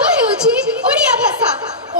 ଗର୍ବ ହେଉଛି ଓଡ଼ିଆ ଭାଷା।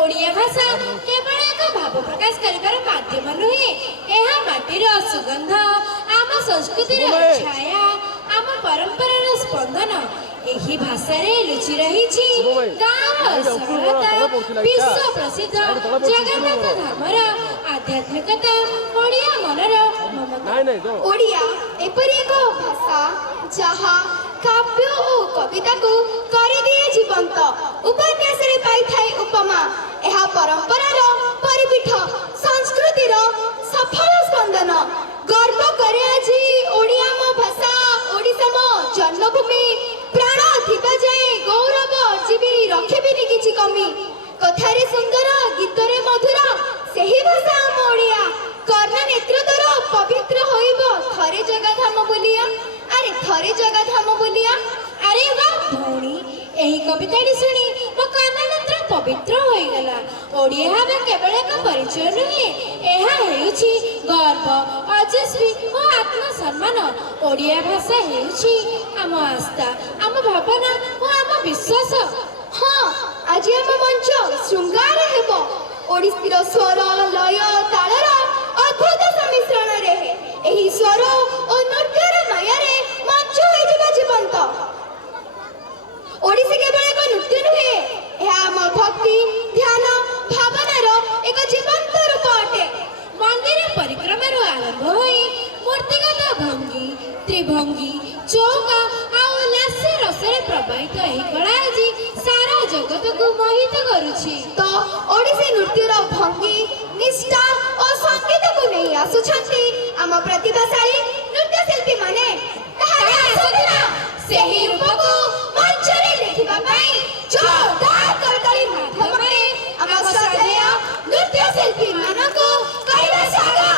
ଓଡ଼ିଆ ଭାଷା କେବଳ ଏକ ଭାବ ପ୍ରକାଶ କରିବାର ମାଧ୍ୟମ ନୁହେଁ, ଏହା ମାଟିର ସୁଗନ୍ଧ, ଆମ ସଂସ୍କୃତିର ଛାୟା, ଆମ ପରମ୍ପରାର ସ୍ପନ୍ଦନ। ଏହି ଭାଷାରେ ଲୁଚି ରହିଛି ଗାଁର ସରଳତା, ବିଶ୍ୱ ପ୍ରସିଦ୍ଧ ଜଗନ୍ନାଥ ଧାମର ଆଧ୍ୟାତ୍ମିକତା, ଓଡ଼ିଆ ମନର ମମତା। ଓଡ଼ିଆ ଏପରି ଏକ ଭାଷା ଯାହା କାବ୍ୟ ଓ କବିତାକୁ କରିଦିଏ ଜୀବନ୍ତ, ଉପନ୍ୟାସରେ ପାଇଥାଏ ଉପମା। ଏହା ପରମ୍ପରାର ପରିପୀଠ, ସଂସ୍କୃତିର ସଫଳ ସ୍ପନ୍ଦନ। ଗର୍ବ କରେ ଆଜି ଓଡ଼ିଆ ମୋ ଭାଷା, ଓଡ଼ିଶା ମୋ ଜନ୍ମଭୂମି। ପ୍ରାଣ ଥିବା ଯାଏ ଗୌରବ ଅର୍ଜିବି, ରଖିବିନି କିଛି କମି। କଥାରେ ସୁନ୍ଦର, ଗୀତରେ ମଧୁର, ସେହି ଭାଷା ଆମ ଓଡ଼ିଆ। କର୍ଣ୍ଣ ନେତ୍ରତର ପବିତ୍ର ହୋଇବ, ଥରେ ଜଗାଧାମ ବୁଲିଆ। ଆରେ ଥରେ ଜଗାଧାମ ବୁଲିଆ। ଆରେ ବାଃ ଭଉଣୀ, ଏହି କବିତାଟି ଶୁଣି ମୋ କର୍ଣ୍ଣନେତ୍ର ପବିତ୍ର ହୋଇଗଲା। ଓଡ଼ିଆ ହେବା କେବଳ ଏକ ପରିଚୟ ନୁହେଁ, ଏହା ହେଉଛି ଗର୍ବ, ଅଜସ୍ୱୀ ଓ ଆତ୍ମସମ୍ମାନ। ଓଡ଼ିଆ ଭାଷା ହେଉଛି ଆମ ଆସ୍ଥା, ଆମ ଭାବନା ଓ ଆମ ବିଶ୍ୱାସ। ହଁ, ଆଜି ଆମ ମଞ୍ଚ ଶୃଙ୍ଗାର ହେବ ଓଡ଼ିଶୀର ସ୍ୱର, ଲୟ, ତାଳର ଅଦ୍ଭୁତ ସମ୍ମିଶ୍ରଣରେ। ଏହି ସ୍ୱର ଓ ନୃତ୍ୟର ମାୟାରେ ମଞ୍ଚ ହୋଇଯିବ ଜୀବନ୍ତ। ଓଡ଼ିଶୀ କେବଳ ଏକ ନୃତ୍ୟ ନୁହେଁ, ଏହା ଆମ ଭକ୍ତି, ଧ୍ୟାନ, ଭାବନାର ଏକ ଜୀବନ୍ତ ରୂପ ଅଟେ। ମନ୍ଦିର ପରିକ୍ରମାରୁ ଆରମ୍ଭ ହୋଇ ମୂର୍ତ୍ତିଗତ ଭଙ୍ଗୀ, ତ୍ରିଭଙ୍ଗୀ, ଚୌକା ଆଉ ଲାସ୍ୟ ରସରେ ପ୍ରବାହିତ ଏହି କଳା ଆଜି ସାରା ଜଗତକୁ ମୋହିତ କରୁଛି। ତ ଓଡ଼ିଶୀ ନୃତ୍ୟର ଭଙ୍ଗୀ, ନିଷ୍ଠା ଓ ସଙ୍ଗୀତକୁ ନେଇ ଆସୁଛନ୍ତି ଆମ ପ୍ରତିଭାଶାଳୀ ନୃତ୍ୟଶିଳ୍ପୀ ମାନେ। ତାହେଲେ ଆସନ୍ତୁ ନା ସେହି ରୂପକୁ ମଞ୍ଚରେ ଦେଖିବା ପାଇଁ ଜୋରଦାର କରତାଳି ମାଧ୍ୟମରେ ଆମ ଶ୍ରଦ୍ଧେୟ ନୃତ୍ୟଶିଳ୍ପୀ ମାନଙ୍କୁ କରିବା ସ୍ୱାଗତ।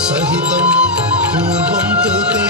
सहितं पूर्वं तु ते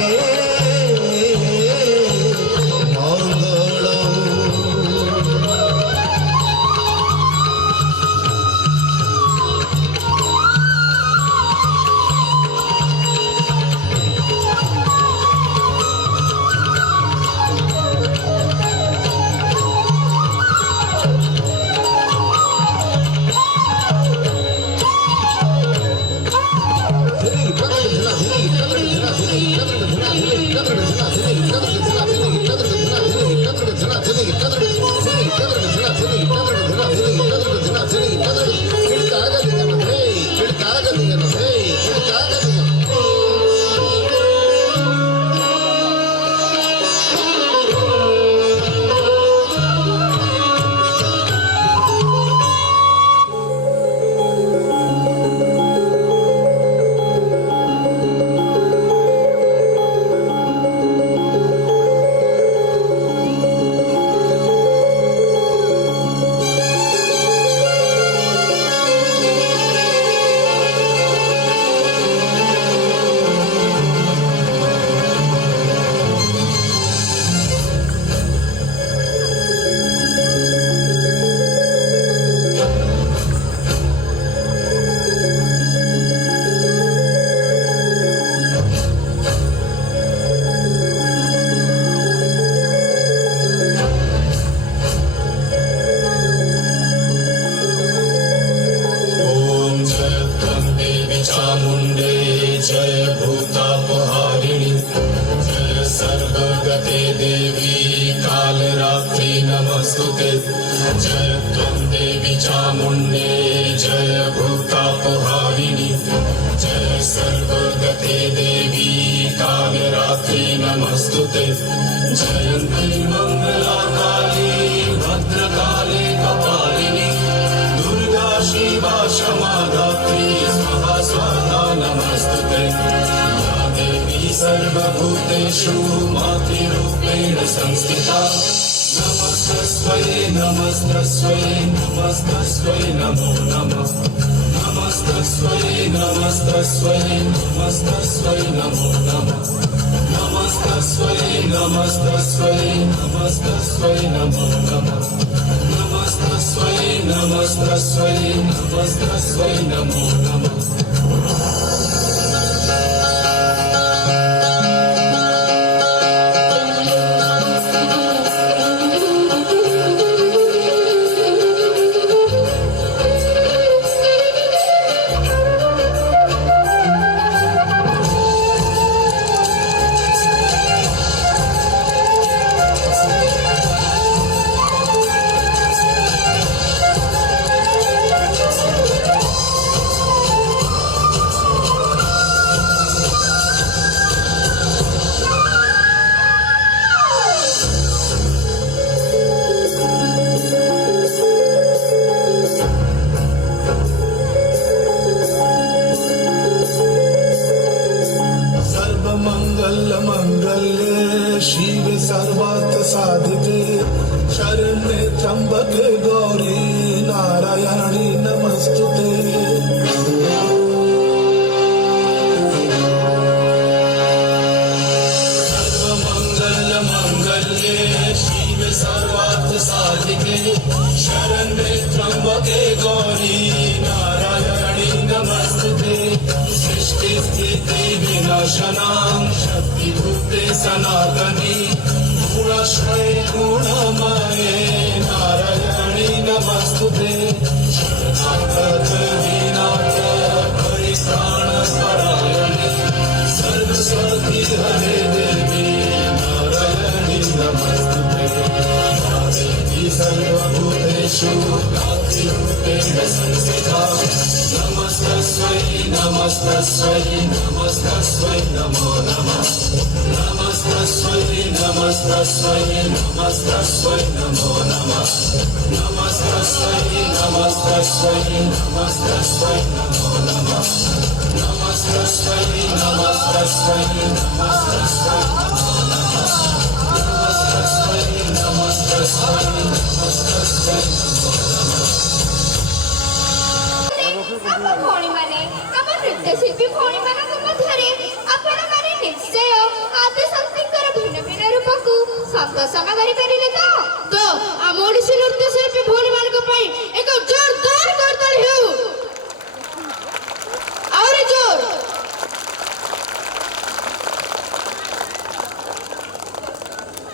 मुण्डे जय भूतापहारिणि जय सर्वगते देवी कालरात्रि नमस्तुते जय त्वं देवी चामुण्डे जय भूतापहारिणि जय सर्वगते देवी कालरात्रि नमस्तुते जयन्ती मङ्गला काली भद्रकाली कपालिनी दुर्गा शिवा क्षमा धात्री स्वाहा स्वाहा नमस्तुते या देवी सर्वभूतेषु मातृरूपेण संस्थिता नमस्तस्मै नमस्तस्मै नमस्तस्मै नमो नमः नमस्तस्मै नमस्तस्मै नमस्तस्मै नमो नमः नमस्तस्मै नमस्तस्मै नमस्तस्मै नमो नमः नमस्तस्मै नमस्तस्मै नमस्तस्मै नमो नमः मंगल्ये शिवे सर्वार्थ साधिके शरण्ये त्र्यंबके गौरी नारायणी नमस्तुते सर्वमंगल मंगल्ये शिवे सर्वार्थ साधिके शरण्ये त्र्यंबके गौरी नारायणी नमस्तुते सृष्टि स्थिति विनाशनां शक्तिभूते सनातनी गुणाश्रये गुणमये नारायणी नमस्तुते शरणागत विनाथ परित्राणपरायणे सर्वस्वती हरे देवी नारायणी नमस्तुते या देवी सर्वभूतेषु मातृरूपेण संस्थिता नमस्तस्मै नमस्तस्मै नमस्तस्मै नमो नमः नमस्तस्मै नमस्तस्मै नमस्तस्मै नमो नमः नमस्तस्मै नमस्तस्मै नमस्तस्मै नमो नमः नमस्तस्मै नमस्तस्मै नमस्तस्मै नमो नमः नमस्तस्मै नमस्तस्मै नमस्तस्मै नमो नमः ଆମ ଭଉଣୀମାନେ ଆମ ନୃତ୍ୟଶିଳ୍ପୀ ଭଉଣୀମାନଙ୍କ ମଧ୍ୟରେ ଆପଣମାନେ ନିଶ୍ଚୟ ଆଦ୍ୟଶକ୍ତିଙ୍କର ଭିନ୍ନ ଭିନ୍ନ ରୂପକୁ ସନ୍ତୋଷଣ କରିପାରିଲେ ତ